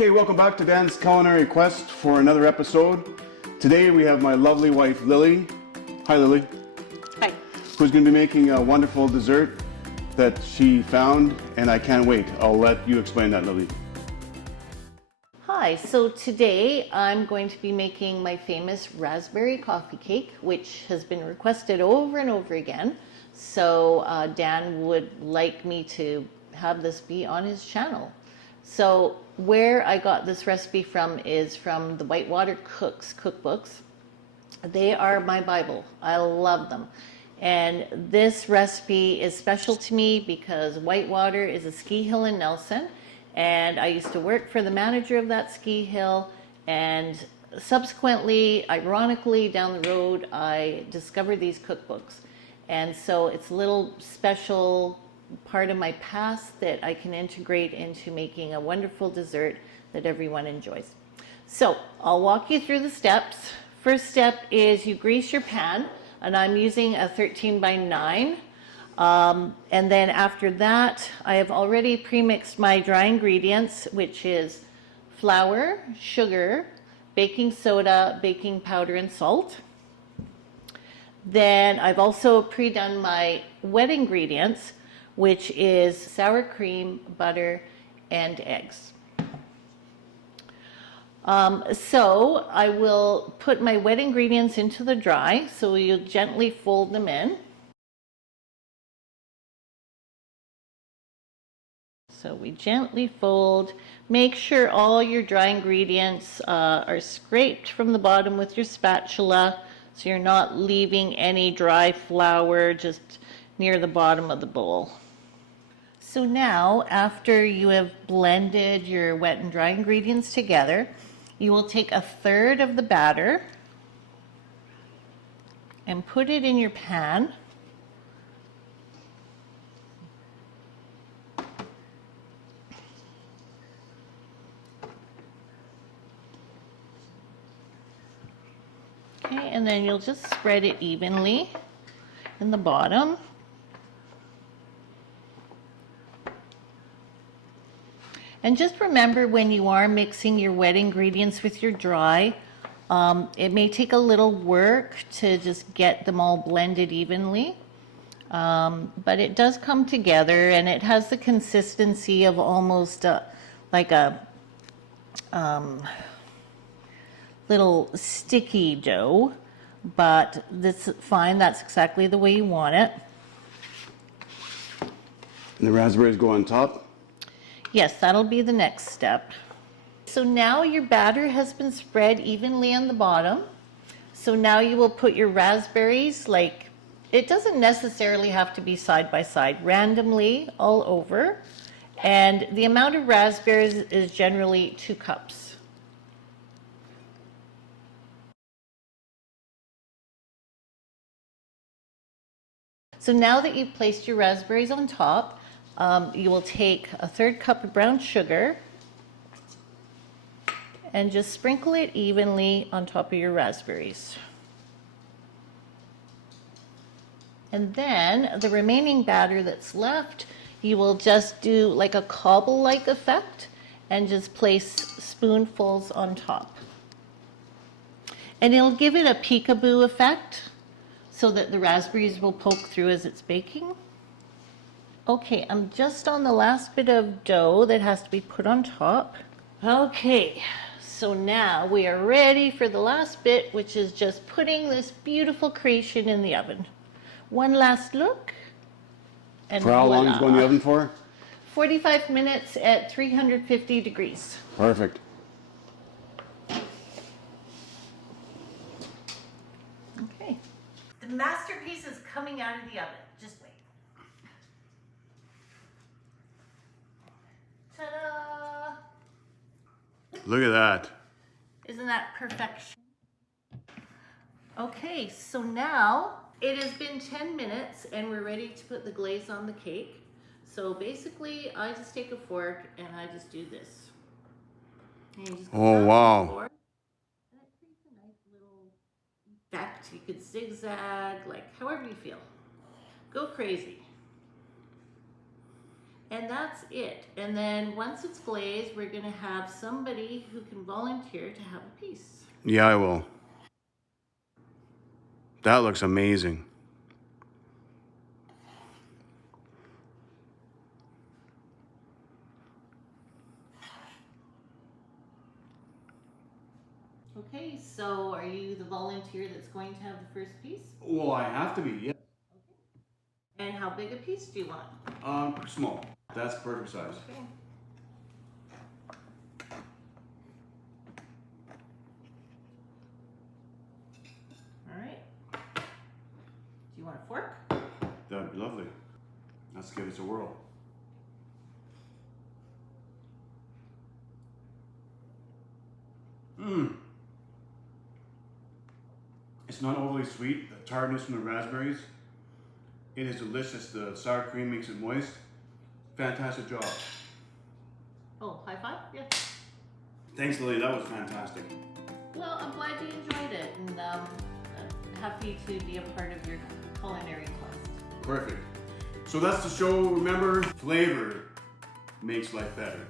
Okay, welcome back to Dan's Culinary Quest for another episode. Today we have my lovely wife, Lily. Hi, Lily. Hi. Who's going to be making a wonderful dessert that she found, and I can't wait. I'll let you explain that, Lily. Hi, so today I'm going to be making my famous raspberry coffee cake, which has been requested over and over again. So Dan would like me to have this be on his channel. So where I got this recipe from is from the Whitewater Cooks cookbooks. They are my Bible. I love them. And this recipe is special to me because Whitewater is a ski hill in Nelson. And I used to work for the manager of that ski hill, and subsequently, ironically, down the road, I discovered these cookbooks. And so it's a little special part of my past that I can integrate into making a wonderful dessert that everyone enjoys. So I'll walk you through the steps. First step is you grease your pan, and I'm using a 13 by 9. And then after that, I have already pre-mixed my dry ingredients, which is flour, sugar, baking soda, baking powder, and salt. Then I've also pre-done my wet ingredients, which is sour cream, butter, and eggs. So I will put my wet ingredients into the dry, so you'll gently fold them in. So we gently fold. Make sure all your dry ingredients are scraped from the bottom with your spatula, so you're not leaving any dry flour just near the bottom of the bowl. So now, after you have blended your wet and dry ingredients together, you will take a third of the batter and put it in your pan. Okay, and then you'll just spread it evenly in the bottom. And just remember, when you are mixing your wet ingredients with your dry, it may take a little work to just get them all blended evenly. But it does come together, and it has the consistency of almost like a little sticky dough, but that's fine. That's exactly the way you want it. And the raspberries go on top? Yes, that'll be the next step. So now your batter has been spread evenly on the bottom. So now you will put your raspberries, like, it doesn't necessarily have to be side by side, randomly all over. And the amount of raspberries is generally 2 cups. So now that you've placed your raspberries on top, you will take a 1/3 cup of brown sugar and just sprinkle it evenly on top of your raspberries. And then the remaining batter that's left, you will just do like a cobble-like effect and just place spoonfuls on top. And it'll give it a peekaboo effect, so that the raspberries will poke through as it's baking. Okay, I'm just on the last bit of dough that has to be put on top. Okay, so now we are ready for the last bit, which is just putting this beautiful creation in the oven. One last look. And For how long is it going in the oven for? 45 minutes at 350 degrees. Perfect. Okay. The masterpiece is coming out of the oven. Just wait. Ta-da! Look at that. Isn't that perfection? Okay, so now it has been 10 minutes and we're ready to put the glaze on the cake. So basically, I just take a fork and I just do this. And you just go Oh, back wow. and forth. And it creates a nice little effect. You could zigzag, like however you feel. Go crazy. And that's it. And then once it's glazed, we're gonna have somebody who can volunteer to have a piece. Yeah, I will. That looks amazing. Okay, so are you the volunteer that's going to have the first piece? Well, I have to be, yeah. And how big a piece do you want? Small. That's perfect size. Okay. All right. Do you want a fork? That'd be lovely. Let's give this a whirl. Mmm. It's not overly sweet. The tartness from the raspberries. It is delicious. The sour cream makes it moist. Fantastic job. Oh, high five? Yeah. Thanks, Lily. That was fantastic. Well, I'm glad you enjoyed it, and happy to be a part of your culinary quest. Perfect. So that's the show. Remember, flavor makes life better.